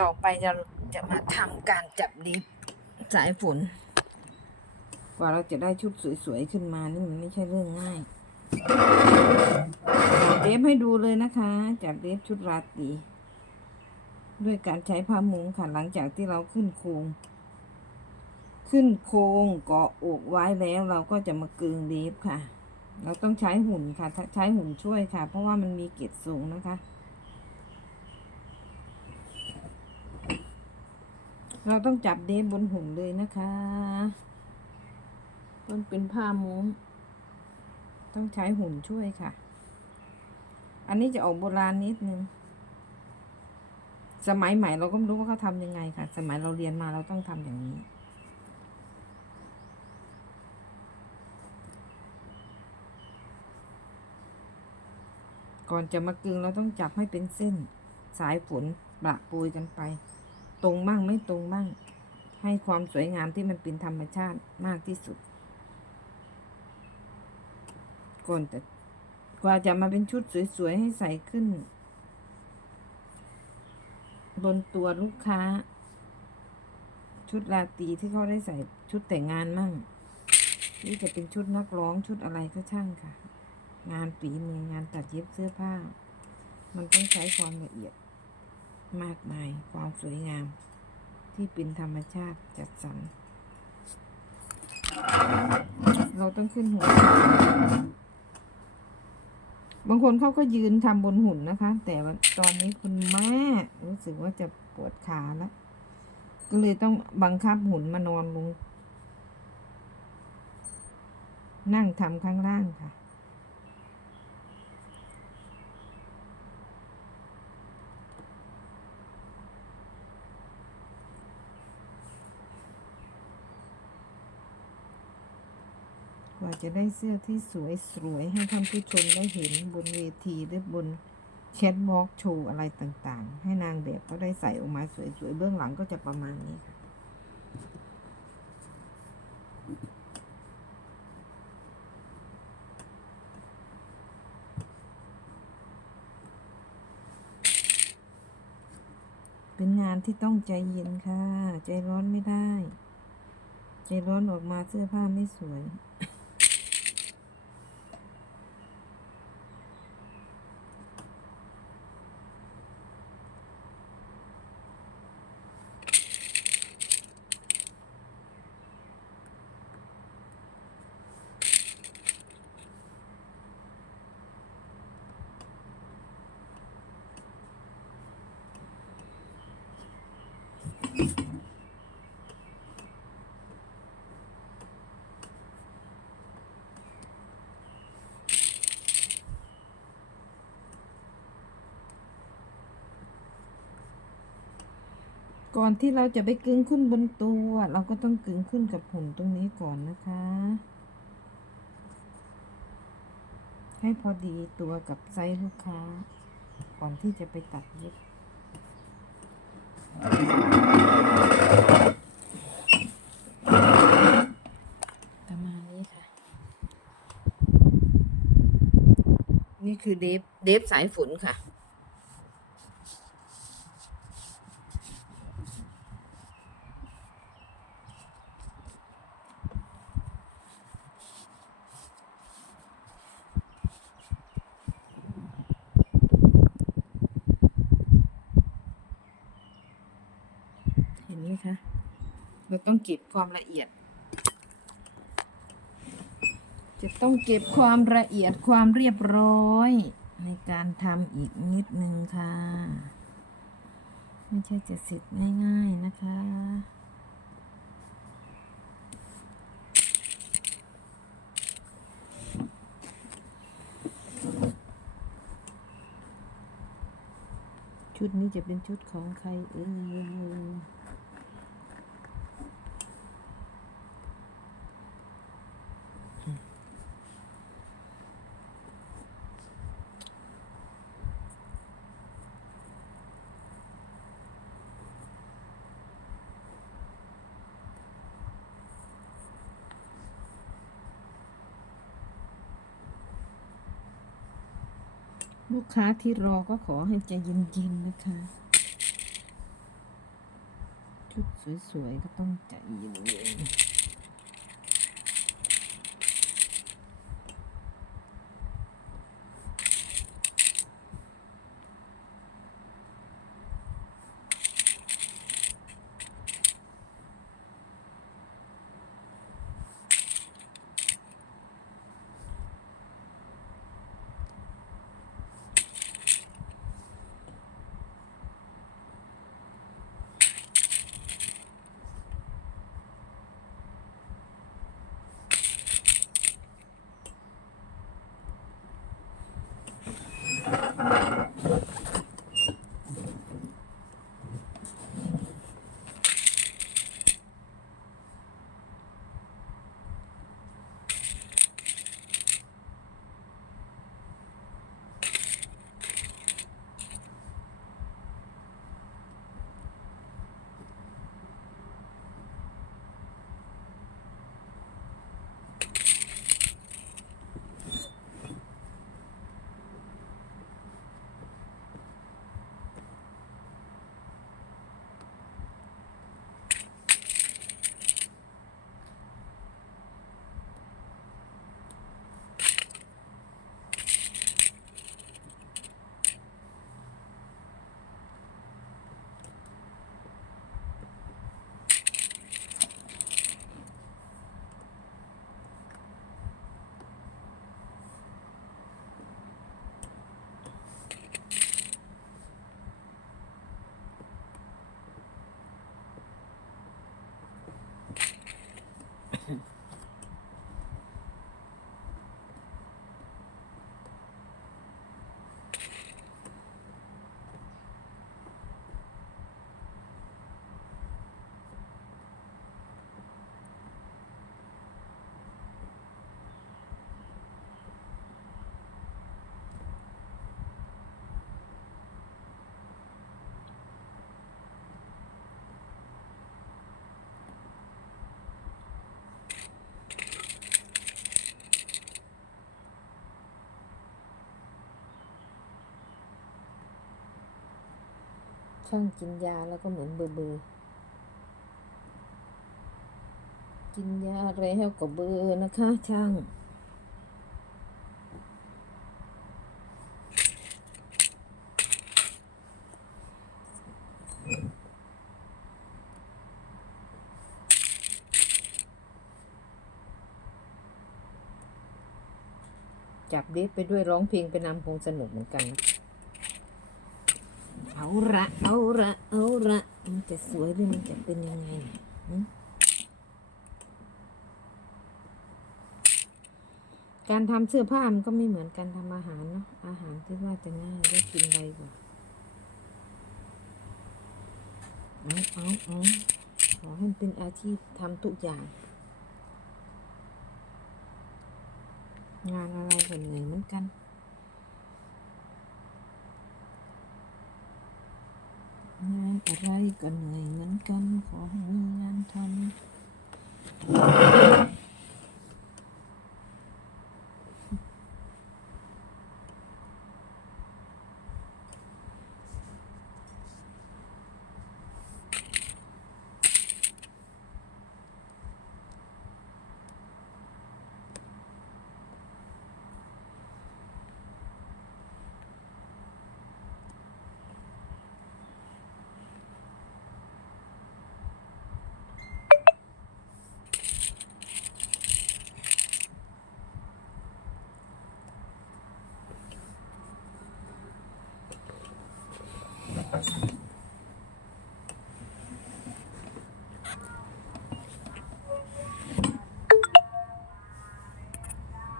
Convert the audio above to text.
ต่อไปจะจะมาทำการจับลิฟสายฝน กว่าเราจะได้ชุดสวยๆขึ้นมานี่มันไม่ใช่เรื่องง่ายจับเดฟให้ดูเลยนะคะ จับเดฟชุดราตรีด้วยการใช้ผ้ามุงค่ะหลังจากที่เราขึ้นโครงขึ้นโครงเกาะอกไว้แล้วเราก็จะมากึงเดฟค่ะ เราต้องใช้หุ่นค่ะ ใช้หุ่นช่วยค่ะ เพราะว่ามันมีเกล็ดสูงนะคะ เราต้องจับเดฟบนหุ่นเลยนะคะต้นเป็นผ้ามุ้ง ต้องใช้หุ่นช่วยค่ะ อันนี้จะออกโบราณนิดนึง สมัยใหม่เราก็ไม่รู้ว่าเขาทำยังไงค่ะ สมัยเราเรียนมาเราต้องทำอย่างนี้ก่อนจะมากึงเราต้องจับให้เป็นเส้น สายฝนประโปรยกันไป ตรงบ้างไม่ตรงบ้าง ให้ความสวยงามที่มันเป็นธรรมชาติมากที่สุด ก่อนจะกว่าจะมาเป็นชุดสวยๆ ให้ใส่ขึ้น บนตัวลูกค้า ชุดราตรีที่เขาได้ใส่ชุดแต่งงานมั่งนี่จะเป็นชุดนักร้องชุดอะไรก็ช่างค่ะ งานฝีมืองานตัดเย็บเสื้อผ้า มันต้องใช้ความละเอียด มากมายความสวยงาม ที่เป็นธรรมชาติจัดสรร เราต้องขึ้นหัว บางคนเขาก็ยืนทำบนหุ่นนะคะ แต่ว่าตอนนี้คุณแม่รู้สึกว่าจะปวดขาแล้ว ก็เลยต้องบังคับหุ่นมานอนลง นั่งทำข้างล่างค่ะ จะได้เสื้อที่สวยสวยให้ท่านผู้ชมได้เห็นบนเวทีหรือบนแชทวอล์กโชว์อะไรต่างๆ ให้นางแบบก็ได้ใส่ออกมาสวยๆ เบื้องหลังก็จะประมาณนี้ค่ะเป็นงานที่ต้องใจเย็นค่ะ ใจร้อนไม่ได้ ใจร้อนออกมาเสื้อผ้าไม่สวย ก่อนที่เราจะไปกึงขึ้นบนตัว เราก็ต้องกึงขึ้นกับหุ่นตรงนี้ก่อนนะคะ ให้พอดีตัวกับไซส์ลูกค้า ก่อนที่จะไปตัดเย็บประมาณนี้ค่ะ นี่ คือเดฟเดฟสายฝนค่ะ เห็นไหมคะ เราต้องเก็บความละเอียด จะต้องเก็บความละเอียดความเรียบร้อย ในการทำอีกนิดนึงค่ะ ไม่ใช่จะเสร็จง่ายๆนะคะชุดนี้จะเป็นชุดของใครเอ่ย ลูกค้าที่รอก็ขอให้ใจเย็นๆนะคะ ชุดสวยๆก็ต้องใจเย็นๆ ช่างกินยาแล้วก็เหมือนเบอร์เบอร์กินยาแล้วก็เบอร์นะคะช่างจับเดฟไปด้วยร้องเพลงไปนำคงสนุกเหมือนกันนะ เอาละเอาละเอาละมันจะสวยหรือมันจะเป็นยังไงการทำเสื้อผ้ามันก็ไม่เหมือนการทำอาหารเนาะอาหารที่ว่าจะง่ายได้กินไวกว่าเอาเอาเอาขอให้เป็นอาชีพทำทุกอย่าง งานอะไรก็เหนื่อยเหมือนกัน อะไรก็เหนื่อยเหมือนกันขอให้มีงานทำ